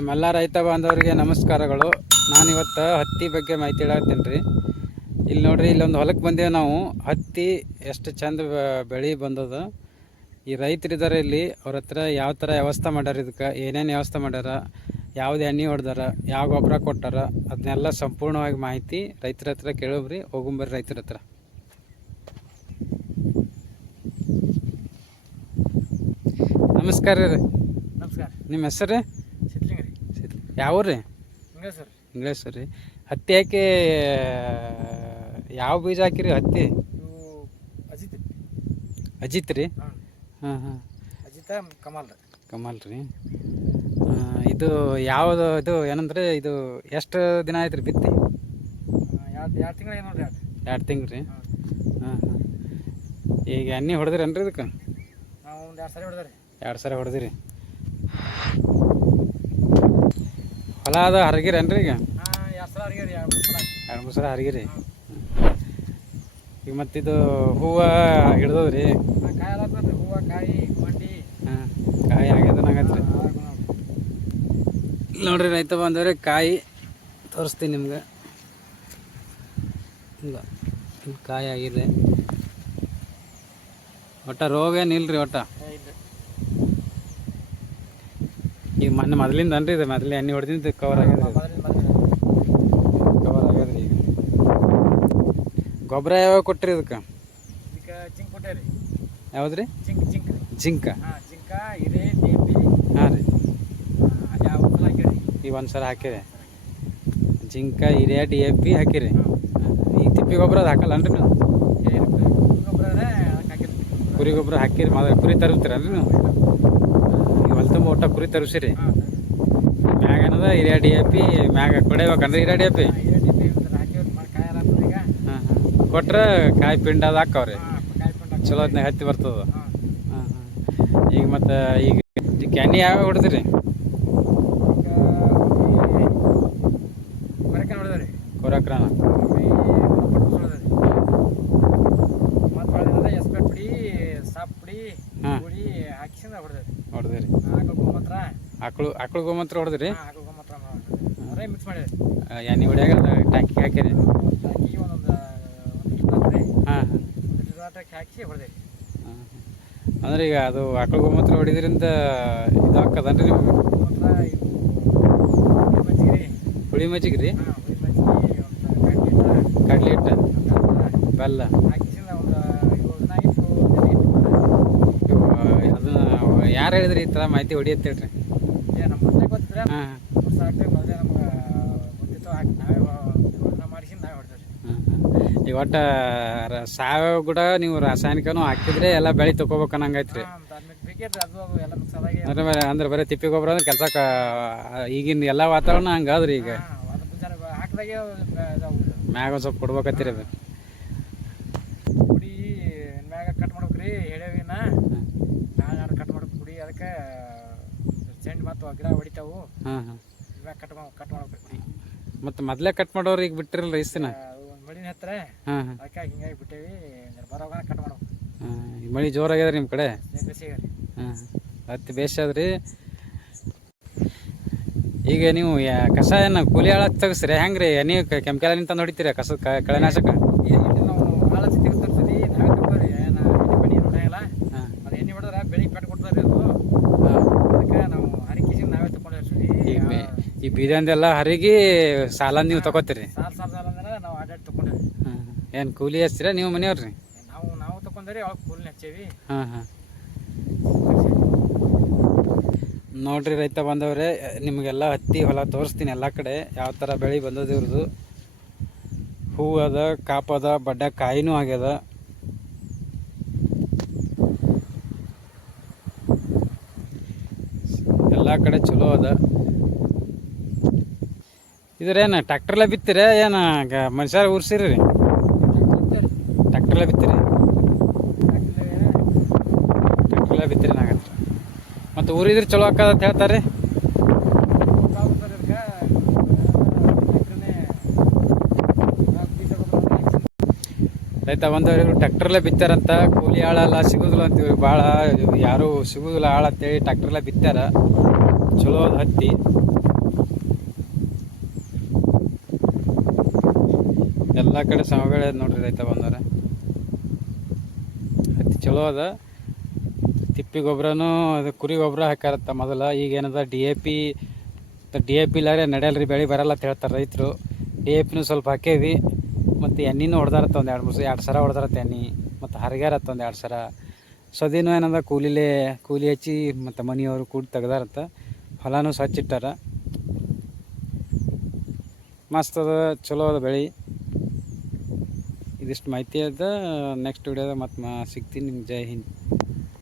ನಮ್ಮೆಲ್ಲ ರೈತ ಬಾಂಧವರಿಗೆ ನಮಸ್ಕಾರಗಳು. ನಾನಿವತ್ತು ಹತ್ತಿ ಬಗ್ಗೆ ಮಾಹಿತಿ ಹೇಳತ್ತೀನಿ ರೀ. ಇಲ್ಲಿ ನೋಡ್ರಿ ಇಲ್ಲೊಂದು ಹೊಲಕ್ಕೆ ಬಂದೇವೆ ನಾವು. ಹತ್ತಿ ಎಷ್ಟು ಚಂದ ಬೆಳೆ ಬಂದದ. ಈ ರೈತರಿದ್ದಾರೆ ಇಲ್ಲಿ. ಅವ್ರ ಹತ್ರ ಯಾವ ಥರ ವ್ಯವಸ್ಥೆ ಮಾಡ್ಯಾರ ಇದಕ್ಕೆ? ಏನೇನು ವ್ಯವಸ್ಥೆ ಮಾಡ್ಯಾರ? ಯಾವ್ದು ಎಣ್ಣೆ ಹೊಡೆದಾರ? ಯಾವ ಗೊಬ್ಬರ ಕೊಟ್ಟಾರ? ಅದನ್ನೆಲ್ಲ ಸಂಪೂರ್ಣವಾಗಿ ಮಾಹಿತಿ ರೈತರ ಹತ್ರ ಕೇಳೋಬ್ರಿ ಹೋಗುಂಬರ್ರಿ ರೈತರ ಹತ್ರ. ನಮಸ್ಕಾರ ರೀ. ನಮಸ್ಕಾರ. ನಿಮ್ಮ ಹೆಸರು ರೀ? ಯಾವ ರೀ? ಇಂಗ್ಲೀಷ್ ರೀ. ಹತ್ತಿ ಹಾಕಿ ಯಾವ ಬೀಜ ಹಾಕಿರಿ ಹತ್ತಿ? ಅಜಿತ್ ಅಜಿತ್ ರೀ? ಹಾಂ. ಹಾಂ ಅಜಿತ ಕಮಲ್ ಕಮಲ್ ರೀ. ಇದು ಯಾವುದು ಇದು ಏನಂದ್ರೆ ಇದು ಎಷ್ಟು ದಿನ ಆಯ್ತು ರೀ ಬಿತ್ತಿ? ಎರಡು ಎರಡು ತಿಂಗಳು ಏನು ನೋಡ್ರಿ ಎರಡು ತಿಂಗಳು ರೀ. ಹಾಂ. ಈಗ ಎಣ್ಣೆ ರೀ ಇದಕ್ಕೆ? ನಾವು ಒಂದು ಎರಡು ಸರಿ ಹೊಡೆದ್ರಿ ಎರಡು ಸರಿ ಹೊಡೆದಿರಿ. ಹೊಲ ಅದ ಹರಗಿರೇನ್ರಿ ಈಗ? ಹಾಂ ಎರಡು ರೀ ಮೂರು ಸಲ. ಹರಗಿರಿ. ಈಗ ಮತ್ತಿದು ಹೂವು ಹಿಡ್ದದ್ರಿ? ಹೂವು ಕಾಯಿ ಮಂಡಿ. ಹಾಂ ಕಾಯಿ ಆಗ್ಯದ ನಂಗತ್ರಿ ರೀ ನೋಡ್ರಿ. ರೈತ ಬಂದವ್ರಿ ಕಾಯಿ ತೋರಿಸ್ತೀನಿ ನಿಮ್ಗೆ. ಇಲ್ಲ ಕಾಯಿ ಆಗಿದೆ. ಒಟ್ಟ ರೋಗ ಏನಿಲ್ರಿ ಒಟ್ಟ ಏ ಇಲ್ಲ ಈಗ ಮೊನ್ನೆ ಮೊದಲಿಂದ ಅನ್ರಿ ಇದು ಮೊದಲೇ ಎಣ್ಣೆ ಹೊಡೆದಿಂದ ಕವರ್ ಆಗ್ಯದ ಕವರ್ ಆಗ್ಯದ್ರಿ ಈಗ. ಗೊಬ್ಬರ ಯಾವಾಗ ಕೊಟ್ರಿ ಇದಕ್ಕೆ? ಕೊಟ್ಟೆ ರೀ. ಯಾವ್ದ್ರಿ? Zinc zinc. ಜಿಂಕ? ಹಾಂ ರೀ. ಹಾಕಿರಿ ಈಗ ಒಂದು ಸಲ ಹಾಕಿದೆ ಜಿಂಕ ಹಿರಿಯ ಡಿ ಎಫ್ ಪಿ ಹಾಕಿರಿ ಈ ತಿಪ್ಪಿ ಗೊಬ್ಬರ ಅದು ಹಾಕಲ್ಲನ್ರಿ ನೀವು? ಹಾಕಿರಿ ಕುರಿ ಗೊಬ್ಬರ ಹಾಕಿರಿ ಮೊದಲು ಕುರಿ ತರುತ್ತೀರಲ್ರಿ ನೀವು? ಹೊಲ ತುಂಬ ಒಟ್ಟ ಕುರಿ ತರಿಸಿರಿ. ಮ್ಯಾಗ ಏನದ? ಹಿರಿಯ ಡಿ ಎ ಪಿ ಮ್ಯಾಗ ಕೊಡಬೇಕಂದ್ರೆ ಹಿರಿಯ ಡಿ ಎ ಪಿ? ಹಾಕಿವ್ರಿ ಮಾಡಿ ಕಾಯಿ ಎಲ್ಲ ಈಗ. ಹಾಂ ಹಾಂ. ಕೊಟ್ರೆ ಕಾಯಿ ಪಿಂಡ ಅದು ಹಾಕವ್ರಿ. ಚಲೋ ಹೊತ್ನಾಗ ಹತ್ತಿ ಬರ್ತದ. ಹಾಂ. ಹಾಂ ಈಗ ಮತ್ತು ಈಗ ಕ್ಯಾನಿ ಯಾವ ಯಾವಾಗ ಹೊಡೆದ್ರಿ ಕೊರಕ್ರಾನ ಮತ್ತು ಹೊಡೆದ್ರೆ ಎಸ್ಪೆಟ್ ಪುಡಿ ಸಾಪ್ ಪುಡಿ ಹಾ. ಪುಡಿ ಹಾಕಿಸಿಂದ ಹೊಡೆದ್ರಿ ಹೊಡೆದ್ರಿ ಹಾಕೋ ಗೋಮೂತ್ರ ಆಕಳು ಆಕಳು ಗೋಮಂತ್ರ ಹೊಡೆದ್ರಿ? ಹಾಕೋ ಮಿಕ್ಸ್ ಎಣ್ಣೆ ಹೊಡ್ಯಾಗ ಟ್ಯಾಂಕಿಗೆ ಹಾಕಿರಿ ಹಾಕಿ ಹಾಂ ಹಾಕಿ ಹಾಕಿ ಹೊಡೆದ್ರಿ ಅಂದ್ರೆ ಈಗ ಅದು ಆಕಳು ಗೋಮಂತ್ರ ಹೊಡಿದ್ರಿಂದ ಇದು ಹಾಕದನ್ರಿ ರೀ. ಹುಳಿ ಮಜ್ಜಿಗೆ ರೀ? ಕಡ್ಲಿ ಹಿಟ್ಟು. ಬೆಲ್ಲ. ಹಾಕಿಸಿಂದ ಯಾರು ಹೇಳಿದ್ರಿ ಈ ಥರ ಮಾಹಿತಿ ಹೊಡಿಯತ್ತೆ ಹೇಳ್ರಿ. ಏ ನಮ್ಮ ಮೊದಲೇ ಗೊತ್ತಿದ್ರೆ ಹಾಂ. ಹಾಕ್ತೇವೆ ಮೊದಲೇ ನಮ್ಗೆ ಗೊತ್ತಿತ್ತು ಹಾಕಿ ನಾವೇ ದಿನ ಮಾಡಿಸಿ ನಾವೇ ಹೊಡೆದ್ರಿ ಹಾಂ ಈಗ ಒಟ್ಟು ಸಾವಯವ ಕೂಡ ನೀವು ರಾಸಾಯನಿಕನೂ ಹಾಕಿದ್ರೆ ಎಲ್ಲ ಬೆಳೆ ತಗೋಬೇಕು ಅನ್ನಂಗೈತ್ರಿ. ಅದು ಎಲ್ಲ ಮಿಕ್ಸ್ ಅಂದ್ರೆ ಬರೀ ಅಂದ್ರೆ ಬರೀ ತಿಪ್ಪಿ ಗೊಬ್ಬರ ಅಂದ್ರೆ ಕೆಲಸ ಈಗಿನ ಎಲ್ಲ ವಾತಾವರಣ ಹಂಗಾದ್ರಿ ಈಗ. ಮ್ಯಾಗ ಒಂದು ಸ್ವಲ್ಪ ಕೊಡ್ಬೇಕತ್ತೀರಿ ಅದು. ಕಟ್ ಮಾಡ್ಬೇಕ್ರಿ ಹೇಳೇವಿನ ನಾಳೆ ನಾಡು ಕಟ್ ಮಾಡ್ಬೇಕು ಪುಡಿ ಅದಕ್ಕೆ ಚೆಂಡು ಮತ್ತು ಗಿಡ ಹೊಡಿತಾವು. ಹಾಂ ಹಾಂ. ಇವಾಗ ಕಟ್ ಮಾಡ್ ಕಟ್ ಮಾಡ್ಬೇಕು ಮತ್ತು ಮೊದಲೇ ಕಟ್ ಮಾಡೋರು ಈಗ ಬಿಟ್ಟಿರಲ್ಲ ಇಸ್ತಿನ ಮಳಿನ ಹತ್ರ ಹಾಂ ಹಾಂ. ಅದಕ್ಕೆ ಹಿಂಗಾಗಿ ಬಿಟ್ಟೇವಿ ಬರೋವಾಗ ಕಟ್ ಮಾಡ್ಬೇಕು. ಹಾಂ ಈಗ ಮಳೆ ಜೋರಾಗ್ಯದ ನಿಮ್ಮ ಕಡೆ? ಅತಿ ಬೇಸ ಹಾಂ ಹತ್ತಿ ಬೇಷ್ ಅದ್ರಿ ಈಗ ನೀವು ಕಸ ಏನು ಕೂಲಿ ಆಳ ತೆಗಿಸ್ರಿ. ಹೆಂಗೆ ರೀ ನೀವು ಕೆಮಿಕಲ್ ನಿಂತ ಹೊಡಿತೀರಿ? ಕಸ ಕ- ಕಳೆನಾಶಕ ಇಲ್ಲಿ ನಾವು ಭಾಳ ಜೊತೆ ತರ್ತೀವಿ ನಾವೇ ತಗೋರಿ ಏನು ಎಣ್ಣೆ ಪಣಿ ಹೊಡೆಯಲ್ಲ ಹಾಂ ಅದು ಎಣ್ಣೆ ಹೊಡೆದ್ರೆ ಬೆಳಿಗ್ಗೆ ಪೆಟ್ಟು ಕೊಡ್ತಾರೆ ಅದು ಹಾಂ ಅದಕ್ಕೆ ನಾವು ಹರಿಕಿಸಿ ನಾವೇ ತಗೊಂಡಿರ್ತೀವಿ ಈ ಬಿ- ಈ ಬೀಜಂದೆಲ್ಲ ಹರಿಗಿ ಸಾಲ ನೀವು ತಗೋತೀರಿ? ಸಾಲ ಸಾಲ ಸಾಲ್ ಅಂದ್ರೆ ನಾವು ಆಡಾಡಿ ತಗೊಂಡಿವಿ ಹಾಂ ಏನು ಕೂಲಿ ಹಚ್ಚಿರ ನೀವು ಮನೆಯವ್ರಿ? ನಾವು ನಾವು ತಗೊಂಡ್ರಿ ಅವಾಗ ಕೂಲಿನ ಹಚ್ಚೇವಿ. ಹಾಂ ಹಾಂ. ನೋಡ್ರಿ ರೈತ ಬಂದವ್ರೆ ನಿಮಗೆಲ್ಲ ಹತ್ತಿ ಹೊಲ ತೋರಿಸ್ತೀನಿ ಎಲ್ಲ ಕಡೆ. ಯಾವ ಥರ ಬೆಳೆ ಬಂದದ ಇವ್ರದ್ದು ಹೂ ಅದ ಕಾಪದ ಬಡ್ಡ ಕಾಯಿನೂ ಆಗ್ಯದ. ಎಲ್ಲ ಕಡೆ ಚಲೋ ಅದ. ಇದ್ರೇನು ಟ್ಯಾಕ್ಟ್ರಲ್ಲ ಬಿತ್ತೀರ ಏನು ಮನುಷ್ಯರ ಉರ್ಸಿರಿ ಟ್ಯಾಕ್ಟ್ರಲ್ಲ ಬಿತ್ತೀರಿ. ಟ್ಯಾಕ್ಟ್ರಲ್ಲ ಬಿತ್ತೀರಿ ನಾಗತ್ತೆ ಮತ್ತು ಊರಿದ್ರೆ ಚಲೋ ಆಕ್ಕದ ಅಂತ ಹೇಳ್ತಾರೆ ರೈತ ಬಂದವರು ಟ್ಯಾಕ್ಟ್ರಲ್ಲೇ ಬಿತ್ತಾರಂತ, ಕೂಲಿ ಆಳೆಲ್ಲ ಸಿಗುದಿಲ್ಲ ಅಂತೀವಿ ಭಾಳ ಯಾರು ಸಿಗುದಿಲ್ಲ ಆಳ ಅಂತೇಳಿ ಟ್ರ್ಯಾಕ್ಟರ್ಲೆ ಬಿತ್ತಾರ. ಚಲೋ ಹತ್ತಿ. ಎಲ್ಲ ಕಡೆ ಸಮಬೇಳೆ ನೋಡ್ರಿ ರೈತ ಬಂದವ್ರೆ. ಅತಿ ಚಲೋ ಅದ. ತಿಪ್ಪಿ ಗೊಬ್ಬರನೂ ಅದು ಕುರಿ ಗೊಬ್ಬರ ಹಾಕ್ಯಾರತ್ತ ಮೊದಲ. ಈಗ ಏನದ D A P D A P ಇಲ್ಲಾರೆ ನಡೆಯಲ್ರಿ, ಬೆಳೆ ಬರಲ್ಲ ಅಂತ ಹೇಳ್ತಾರೆ ರೈತರು. ಡಿ ಎ ಪಿನೂ ಸ್ವಲ್ಪ ಹಾಕೇವಿ. ಮತ್ತು ಎಣ್ಣೆನೂ ಹೊಡೆದಾರತ್ತ ಒಂದು ಎರಡು ಮೂರು ಎರಡು ಸರ ಹೊಡೆದಾರತ್ತ ಎಣ್ಣೆ, ಮತ್ತು ಹರಿಗ್ಯಾರತ್ತ ಒಂದು ಎರಡು ಸರ. ಸದಿನೂ ಏನದ ಕೂಲಿಲೇ, ಕೂಲಿ ಹಚ್ಚಿ ಮತ್ತು ಮನೆಯವರು ಕೂಡಿ ತೆಗ್ದಾರತ್ತ. ಹೊಲನೂ ಸ್ವಚ್ಛ ಇಟ್ಟಾರ. ಮಸ್ತ್ ಅದ, ಚಲೋ ಅದ ಬೆಳೆ. ಇದಿಷ್ಟು ಮಾಹಿತಿ ಅದ ನೆಕ್ಸ್ಟ್ ವಿಡಿಯೋದಾಗ ಮತ್ತೆ ಮಾ ಸಿಗ್ತೀನಿ ನಿಮ್ಗೆ. ಜೈ ಹಿಂದ್.